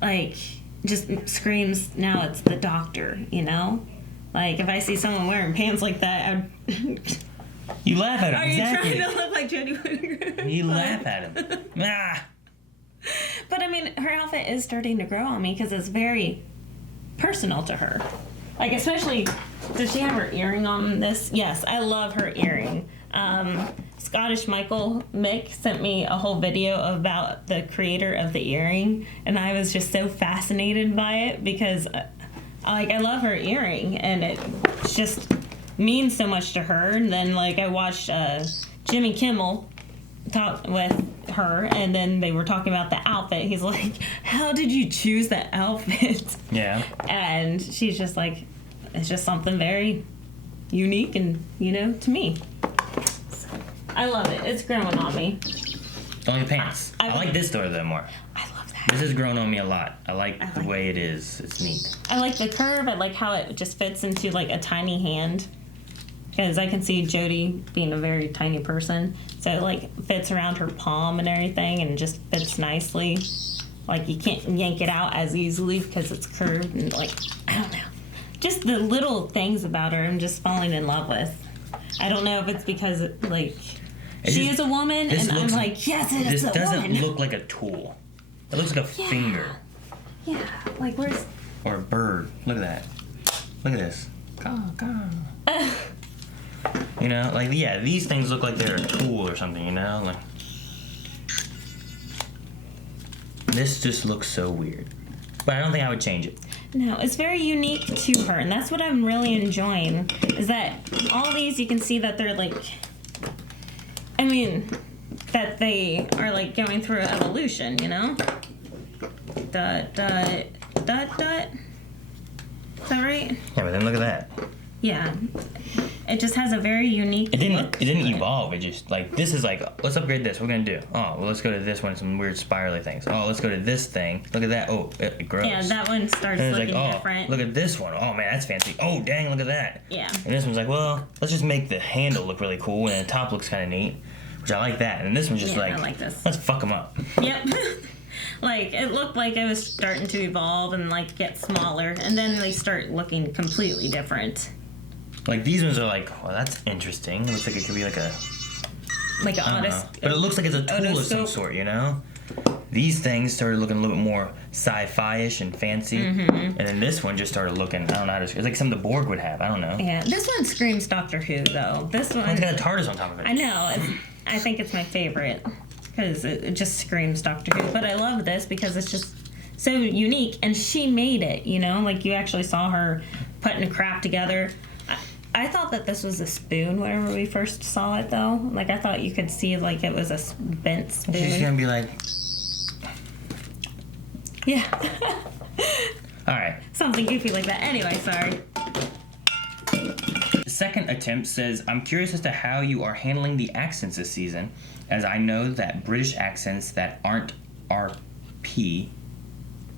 like, just screams, now it's the Doctor, you know? Like, if I see someone wearing pants like that, I'd... You laugh at him, Are exactly. you trying to look like Jodie Whittaker? You laugh at him. Ah! But, I mean, her outfit is starting to grow on me because it's very personal to her. Like, especially, does she have her earring on this? Yes, I love her earring. Scottish Michael Mick sent me a whole video about the creator of the earring, and I was just so fascinated by it because, like, I love her earring, and it just means so much to her. And then, like, I watched Jimmy Kimmel talk with her, and then they were talking about the outfit. He's like, how did you choose that outfit? Yeah. And she's just like, it's just something very unique and, you know, to me. So, I love it. It's growing on me. Only the pants. I like this story though more. I love that. This has grown on me a lot. I like the way it is. It's neat. I like the curve. I like how it just fits into, like, a tiny hand. Because I can see Jodie being a very tiny person. So it, like, fits around her palm and everything and just fits nicely. Like, you can't yank it out as easily because it's curved and, like, I don't know. Just the little things about her I'm just falling in love with. I don't know if it's because, like, she is a woman and I'm like, yes, it is a woman. This doesn't look like a tool. It looks like a finger. Yeah, like, where's... Or a bird. Look at that. Look at this. You know, like, yeah, these things look like they're a tool or something, you know? Like, this just looks so weird. But I don't think I would change it. No, it's very unique to her, and that's what I'm really enjoying, is that all these, you can see that they're, like, I mean, that they are, like, going through evolution, you know? Dot, dot, dot, dot. Is that right? Yeah, but then look at that. Yeah. It just has a very unique It didn't look. evolve. It just, like, this is like, let's upgrade this. What we're going to do? Oh, well, let's go to this one. Some weird spirally things. Oh, let's go to this thing. Look at that. Oh, it grows. Yeah, that one starts and it's looking like, oh, different. look at this one. Oh, man, that's fancy. Oh, dang, look at that. Yeah. And this one's like, well, let's just make the handle look really cool, and the top looks kind of neat, which I like that. And this one's just Yeah, I like this. let's fuck them up. Yep. Like, it looked like it was starting to evolve and, like, get smaller, and then they start looking completely different. Like, these ones are like, well, that's interesting. It looks like it could be like a... Like I don't know. But it looks like it's a tool of some sort, you know? These things started looking a little bit more sci-fi-ish and fancy. Mm-hmm. And then this one just started looking, I don't know how to... It's like something the Borg would have. I don't know. Yeah, this one screams Doctor Who, though. This one... It's got a TARDIS on top of it. I know. I think it's my favorite because it just screams Doctor Who. But I love this because it's just so unique, and she made it, you know? Like, you actually saw her putting a crap together. I thought that this was a spoon whenever we first saw it, though. Like, I thought you could see, like, it was a bent spoon. She's gonna be like... Yeah. All right. Something goofy like that. Anyway, sorry. second attempt says, I'm curious as to how you are handling the accents this season, as I know that British accents that aren't RP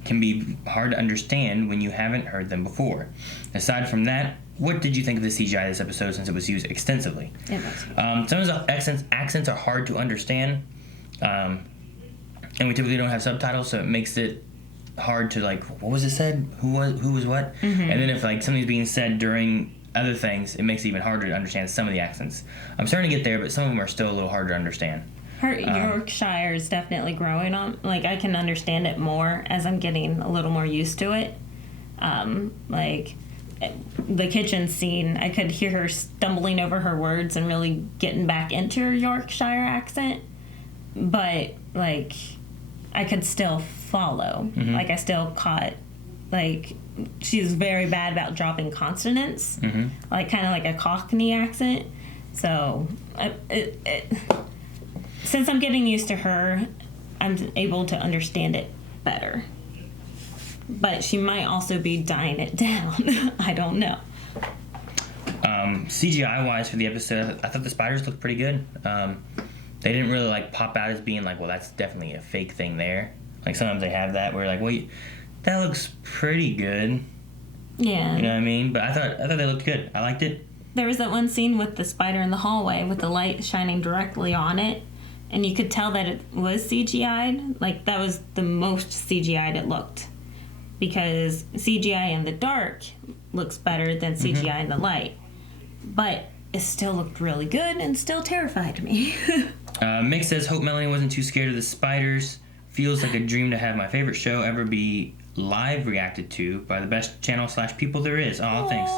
can be hard to understand when you haven't heard them before. Aside from that, what did you think of the CGI this episode since it was used extensively? Some of the accents are hard to understand, and we typically don't have subtitles, so it makes it hard to, like, what was it said? Who was what? And then if, like, something's being said during other things, it makes it even harder to understand some of the accents. I'm starting to get there, but some of them are still a little harder to understand. Her Yorkshire is definitely growing on. Like, I can understand it more as I'm getting a little more used to it. Like, the kitchen scene, I could hear her stumbling over her words and really getting back into her Yorkshire accent. But, like, I could still follow. Like, I still caught, like, she's very bad about dropping consonants. Like, kind of like a Cockney accent. So, since I'm getting used to her, I'm able to understand it better. But she might also be dying it down. I don't know. CGI-wise for the episode, I thought the spiders looked pretty good. They didn't really, like, pop out as being like, well, that's definitely a fake thing there. Like, sometimes they have that where, like, well, that looks pretty good. Yeah. You know what I mean? But I thought they looked good. I liked it. There was that one scene with the spider in the hallway with the light shining directly on it. And you could tell that it was CGI'd. Like, that was the most CGI'd it looked. Because CGI in the dark looks better than CGI in the light. But it still looked really good and still terrified me. Mick says, hope Melanie wasn't too scared of the spiders. Feels like a dream to have my favorite show ever be live reacted to by the best channel/people there is. Aw, thanks.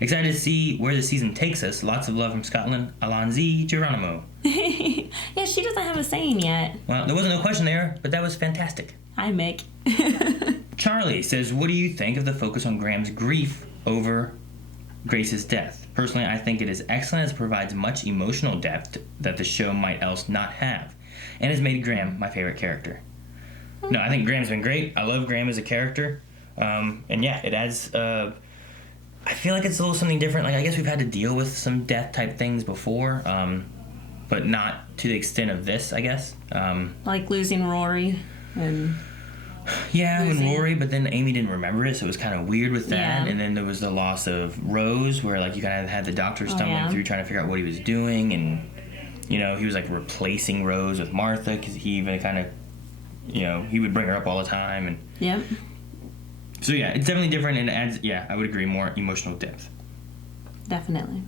Excited to see where the season takes us. Lots of love from Scotland. Alonzi Geronimo. Yeah, she doesn't have a saying yet. Well, there wasn't no question there, but that was fantastic. Hi, Mick. Charlie says, what do you think of the focus on Graham's grief over Grace's death? Personally, I think it is excellent as it provides much emotional depth that the show might else not have, and has made Graham my favorite character. No, I think Graham's been great. I love Graham as a character. And yeah, it adds... I feel like it's a little something different. Like, I guess we've had to deal with some death-type things before, but not to the extent of this, I guess. Like losing Rory and... Yeah, when Rory, but then Amy didn't remember it, so it was kind of weird with that. Yeah. And then there was the loss of Rose, where, like, you kind of had the doctor stumbling through trying to figure out what he was doing, and, you know, he was, like, replacing Rose with Martha, because he even kind of, you know, he would bring her up all the time. And yep. So, yeah, it's definitely different, and it adds, yeah, I would agree, more emotional depth. Definitely.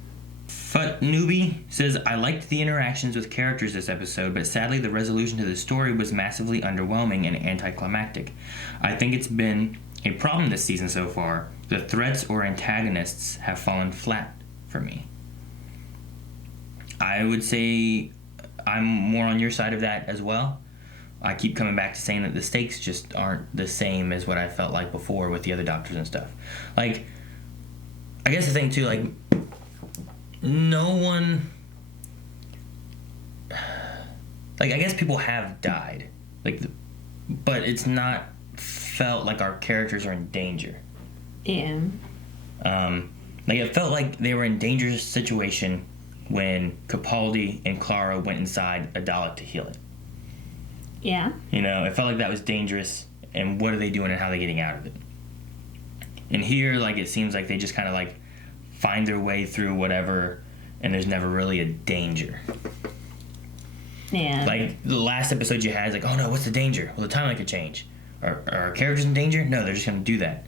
Fut Newbie says, I liked the interactions with characters this episode, but sadly the resolution to the story was massively underwhelming and anticlimactic. I think it's been a problem this season so far. The threats or antagonists have fallen flat for me. I would say I'm more on your side of that as well. I keep coming back to saying that the stakes just aren't the same as what I felt like before with the other doctors and stuff. Like, I guess the thing too, like, no one, like, I guess people have died, like, but it's not felt like our characters are in danger. Yeah. Like, it felt like they were in dangerous situation when Capaldi and Clara went inside Abdulr to heal it. Yeah. You know, it felt like that was dangerous, and what are they doing and how are they getting out of it? And here, like, it seems like they just kind of, like, find their way through whatever, and there's never really a danger. Yeah. Like, the last episode you had is like, oh no, what's the danger? Well, the timeline could change. Are our characters in danger? No, they're just going to do that.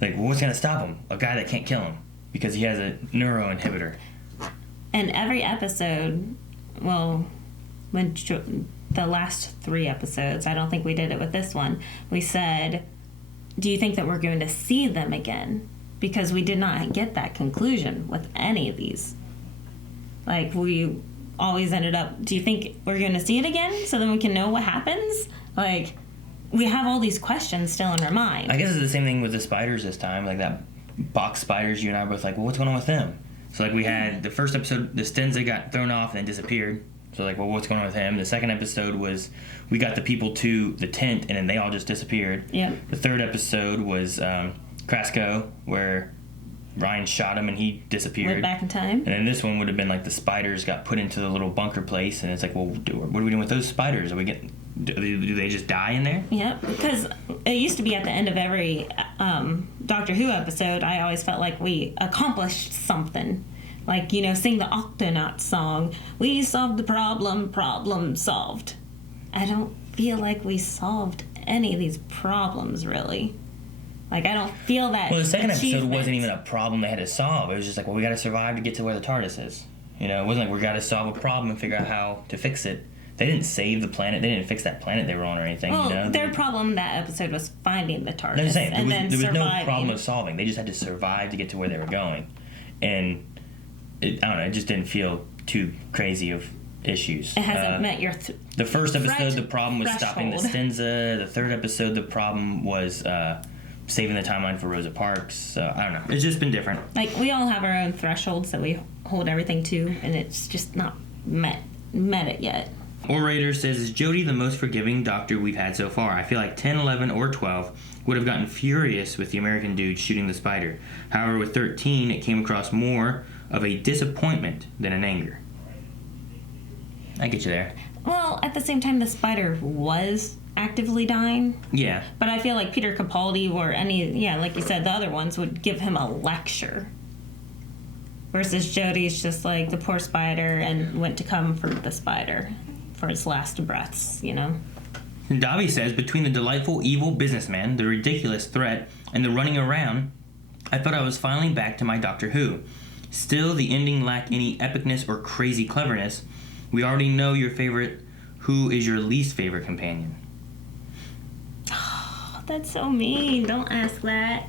Like, well, what's going to stop him? A guy that can't kill him because he has a neuro inhibitor. And every episode, well, when the last 3 episodes, I don't think we did it with this one, we said, do you think that we're going to see them again? Because we did not get that conclusion with any of these. Like, we always ended up, do you think we're going to see it again so then we can know what happens? Like, we have all these questions still in our mind. I guess it's the same thing with the spiders this time. Like, that box spiders, you and I were both like, well, what's going on with them? So, like, we had the first episode, the Stenza got thrown off and then disappeared. So, like, well, what's going on with him? The second episode was we got the people to the tent and then they all just disappeared. Yep. The third episode was Krasko, where Ryan shot him and he disappeared. Went back in time. And then this one would have been like the spiders got put into the little bunker place, and it's like, well, what are we doing with those spiders? Are we getting? Do they just die in there? Yep, because it used to be at the end of every Doctor Who episode, I always felt like we accomplished something. Like, sing the Octonaut song. We solved the problem solved. I don't feel like we solved any of these problems, really. Like, I don't feel that. Well, the second episode wasn't even a problem they had to solve. It was just like, well, we got to survive to get to where the TARDIS is. It wasn't like we got to solve a problem and figure out how to fix it. They didn't save the planet. They didn't fix that planet they were on or anything. Well, their problem that episode was finding the TARDIS. No, I'm saying, there was no surviving. problem of solving. They just had to survive to get to where they were going. And, I don't know, it just didn't feel too crazy of issues. It hasn't met your the first episode, the problem was stopping the threshold. Stenza. The third episode, the problem was saving the timeline for Rosa Parks. So, I don't know. It's just been different. Like, we all have our own thresholds that we hold everything to, and it's just not met it yet. Orator says, is Jodie the most forgiving doctor we've had so far? I feel like 10, 11, or 12 would have gotten furious with the American dude shooting the spider. However, with 13, it came across more of a disappointment than an anger. I get you there. Well, at the same time, the spider was actively dying. Yeah. But I feel like Peter Capaldi or like you said, the other ones would give him a lecture. Versus Jodie's just like the poor spider and went to come for the spider for its last breaths, Dobby says, between the delightful evil businessman, the ridiculous threat, and the running around, I thought I was finally back to my Doctor Who. Still, the ending lacked any epicness or crazy cleverness. We already know your favorite. Who is your least favorite companion? Oh, that's so mean. Don't ask that.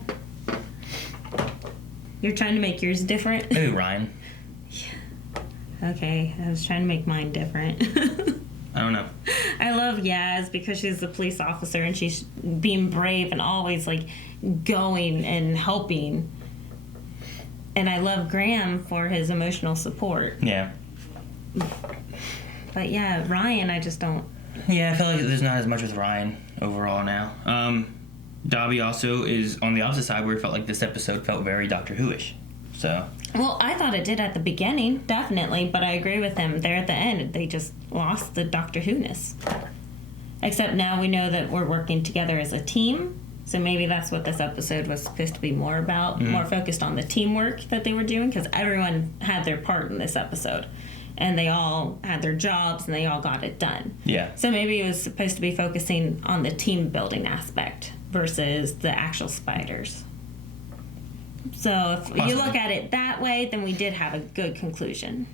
You're trying to make yours different? Maybe Ryan. Okay, I was trying to make mine different. I don't know. I love Yaz because she's the police officer and she's being brave and always like going and helping. And I love Graham for his emotional support. Yeah. But yeah, Ryan, I just don't. Yeah, I feel like there's not as much with Ryan overall now. Dobby also is on the opposite side where it felt like this episode felt very Doctor Who-ish. So. Well, I thought it did at the beginning, definitely, but I agree with him. There at the end, they just lost the Doctor Who-ness. Except now we know that we're working together as a team, so maybe that's what this episode was supposed to be more about, more focused on the teamwork that they were doing, because everyone had their part in this episode. And they all had their jobs, and they all got it done. Yeah. So maybe it was supposed to be focusing on the team building aspect versus the actual spiders. So if you look at it that way, then we did have a good conclusion.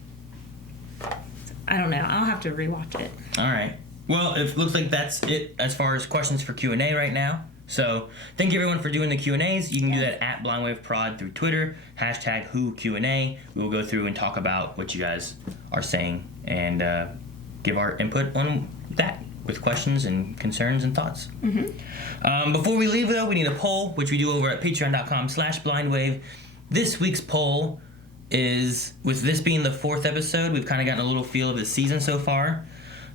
I don't know. I'll have to rewatch it. All right. Well, it looks like that's it as far as questions for Q&A right now. So thank you everyone for doing the Q&As. You can do that at BlindWaveProd through Twitter, #WhoQA. We will go through and talk about what you guys are saying and give our input on that with questions and concerns and thoughts. Before we leave, though, we need a poll, which we do over at patreon.com/blindwave. This week's poll is, with this being the 4th episode, we've kind of gotten a little feel of the season so far.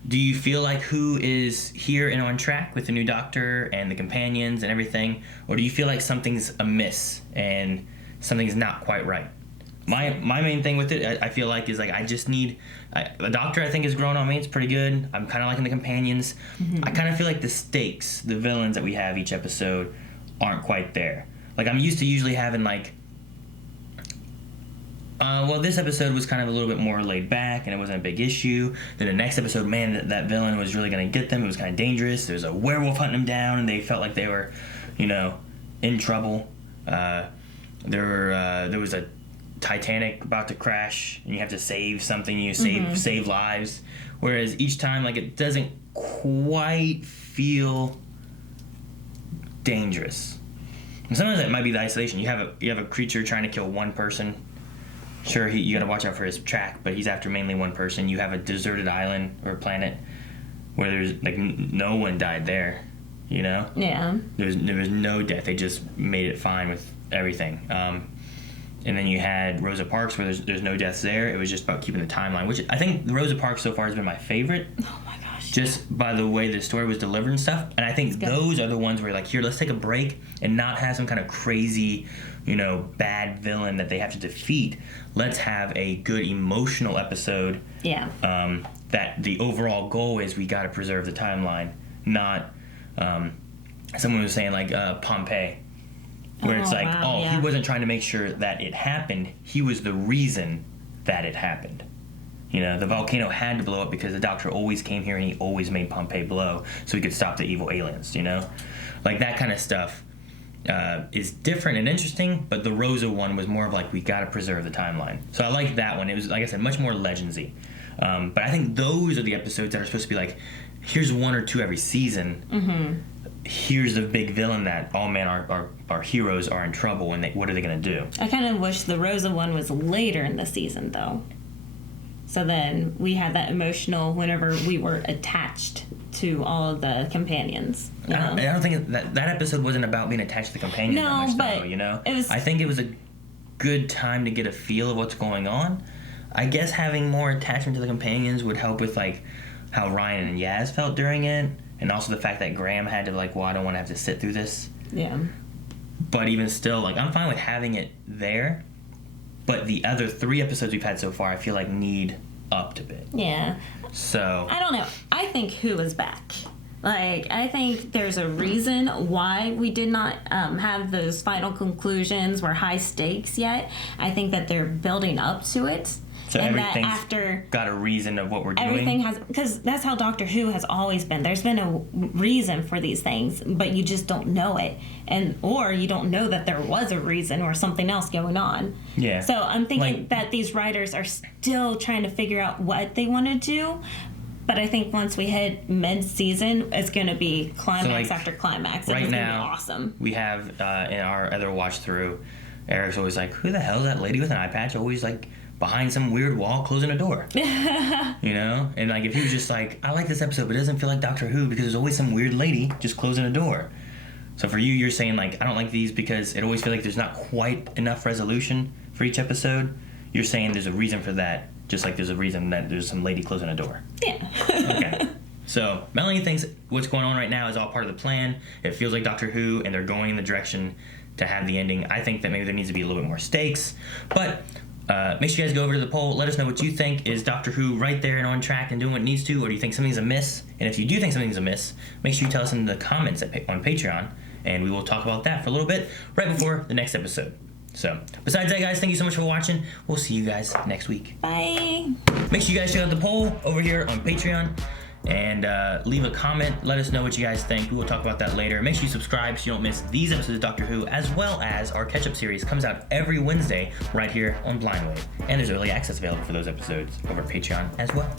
Do you feel like Who is here and on track with the new Doctor and the companions and everything? Or do you feel like something's amiss and something's not quite right? My main thing with it, I feel like, is like I just need... the Doctor, I think, has grown on me. It's pretty good. I'm kind of liking the companions. I kind of feel like the stakes, the villains that we have each episode, aren't quite there. Like, I'm used to usually having, like... well, this episode was kind of a little bit more laid back, and it wasn't a big issue. Then the next episode, man, that villain was really going to get them. It was kind of dangerous. There was a werewolf hunting them down, and they felt like they were, in trouble. There was a Titanic about to crash, and you have to save something. Save lives. Whereas each time, like, it doesn't quite feel dangerous. And sometimes that might be the isolation. You have a creature trying to kill one person. Sure, you gotta watch out for his track, but he's after mainly one person. You have a deserted island or planet where there's, like, no one died there, Yeah. There was no death. They just made it fine with everything. And then you had Rosa Parks, where there's no deaths there. It was just about keeping the timeline, which I think Rosa Parks so far has been my favorite. Oh my gosh, just by the way the story was delivered and stuff. And I think those are the ones where like, here, let's take a break and not have some kind of crazy, bad villain that they have to defeat. Let's have a good emotional episode. Yeah. That the overall goal is we got to preserve the timeline, not someone was saying like Pompeii, where it's like, he wasn't trying to make sure that it happened. He was the reason that it happened. The volcano had to blow up because the Doctor always came here and he always made Pompeii blow so he could stop the evil aliens, Like that kind of stuff is different and interesting, but the Rosa one was more of like, we got to preserve the timeline. So I like that one. It was, like I said, much more Legendsy. But I think those are the episodes that are supposed to be like, here's 1 or 2 every season. Mm-hmm. Here's the big villain that, oh man, our heroes are in trouble and what are they going to do? I kind of wish the Rosa one was later in the season, though. So then we had that emotional whenever we were attached to all of the companions. I don't think that episode wasn't about being attached to the companions that much, but though, it was. I think it was a good time to get a feel of what's going on. I guess having more attachment to the companions would help with like how Ryan and Yaz felt during it, and also the fact that Graham had to like, well, I don't want to have to sit through this. Yeah. But even still, like, I'm fine with having it there. But the other 3 episodes we've had so far, I feel like need upped a bit. Yeah. So I don't know. I think Who is back. Like, I think there's a reason why we did not have those final conclusions were high stakes yet. I think that they're building up to it. So and everything's that after got a reason of what we're doing. Everything has, because that's how Doctor Who has always been. There's been a reason for these things, but you just don't know it, or you don't know that there was a reason or something else going on. Yeah. So I'm thinking that these writers are still trying to figure out what they want to do. But I think once we hit mid-season, it's going to be climax after climax. Right it's now, gonna be awesome. We have in our other watch through, Eric's always like, "Who the hell is that lady with an eye patch?" Always like behind some weird wall closing a door. And like if he was just like, I like this episode, but it doesn't feel like Doctor Who because there's always some weird lady just closing a door. So for you, you're saying like, I don't like these because it always feels like there's not quite enough resolution for each episode. You're saying there's a reason for that, just like there's a reason that there's some lady closing a door. Yeah. Okay. So Melanie thinks what's going on right now is all part of the plan. It feels like Doctor Who, and they're going in the direction to have the ending. I think that maybe there needs to be a little bit more stakes, but make sure you guys go over to the poll. Let us know what you think. Is Doctor Who right there and on track and doing what it needs to, or do you think something's amiss? And if you do think something's amiss, make sure you tell us in the comments on Patreon, and we will talk about that for a little bit right before the next episode. So, besides that, guys, thank you so much for watching. We'll see you guys next week. Bye. Make sure you guys check out the poll over here on Patreon, and leave a comment. Let us know what you guys think. We will talk about that later. Make sure you subscribe so you don't miss these episodes of Doctor Who, as well as our catch-up series comes out every Wednesday right here on Blindwave. And there's early access available for those episodes over at Patreon as well.